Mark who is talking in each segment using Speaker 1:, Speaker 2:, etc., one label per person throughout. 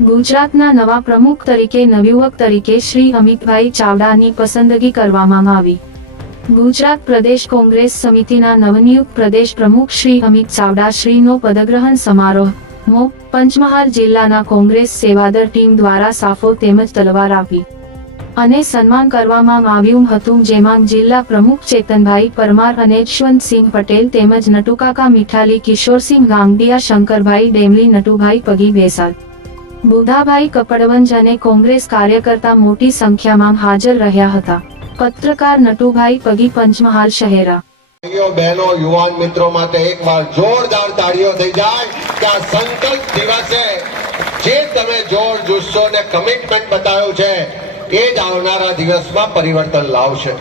Speaker 1: ગુજરાતના નવા પ્રમુખ તરીકે નવયુવક તરીકે શ્રી અમિતભાઈ ચાવડાની પસંદગી કરવામાં આવી. ગુજરાત પ્રદેશ કોંગ્રેસ સમિતિના નવનિયુક્ત પ્રદેશ પ્રમુખ શ્રી અમિત ચાવડા શ્રીનો પદગ્રહણ સમારોહ, મો, પંચમહાલ જિલ્લાના કોંગ્રેસ સેવાદર ટીમ દ્વારા સાફો તેમજ તલવાર આપી. અને સન્માન કરવામાં આવ્યું હતું જેમાં જિલ્લા પ્રમુખ ચેતનભાઈ પરમાર અને યશવંતસિંહ પટેલ તેમજ નટુકાકા મીઠાલી, કિશોરસિંહ ગાંગડિયા, શંકરભાઈ ડેમલી, નટુભાઈ પગી બેસાડ. બુધાભાઈ કપડવંજ અને કોંગ્રેસ કાર્યકર્તા મોટી સંખ્યામાં હાજર રહ્યા હતા. પત્રકાર નટુભાઈ પગી પંચમહાલ શહેરા.
Speaker 2: બહેનો, યુવાન મિત્રો માટે એકવાર જોરદાર તાળીઓ થઈ જાય કે આ સંકલ્પ દિવસે જે તમે જોર જુસ્સો ને કમિટમેન્ટ બતાવ્યું છે, એ જ આવનારા દિવસમાં પરિવર્તન લાવશે.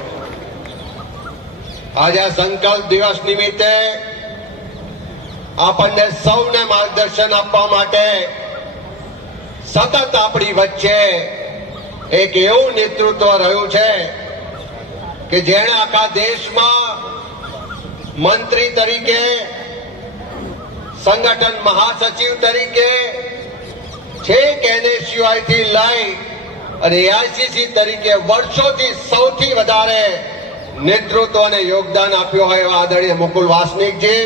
Speaker 2: આજે સંકલ્પ દિવસ નિમિત્તે આપણને સૌને માર્ગદર્શન આપવા માટે સતત આપણી વચ્ચે એક એવું નેતૃત્વ રહ્યું છે કે જેણે આખા દેશમાં મંત્રી તરીકે, સંગઠન મહાસચિવ તરીકે, છેક એનએસયુઆઈથી લઈ અને એઆઈસીસી તરીકે વર્ષોથી સૌથી વધારે નેતૃત્વ અને યોગદાન આપ્યું હોય એવા આદરણીય મુકુલ વાસનિકજી.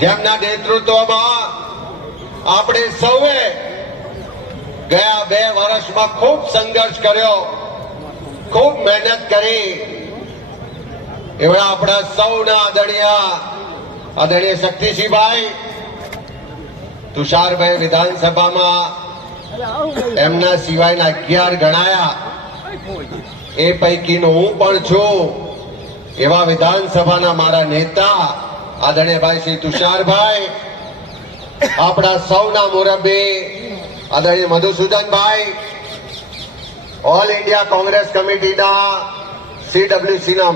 Speaker 2: જેમના નેતૃત્વમાં આપણે સૌએ ગયા બે વર્ષમાં ખૂબ સંઘર્ષ કર્યો, ખૂબ મહેનત કરી. એવા આપણા સૌના આદરણીય આદરણીય શક્તિસિંહભાઈ, તુષારભાઈ વિધાનસભામાં એમના સિવાયના અગિયાર ગણાયા. એ પૈકીનો હું પણ છું. એવા વિધાનસભાના મારા નેતા, આદરણીય ભાઈ શ્રી તુષારભાઈ આપણા સૌના મુરબ્બી આદરણીય મધુસૂદનભાઈ ઓલ ઇન્ડિયા કોંગ્રેસ કમિટીના સીડબ્લ્યુસી ના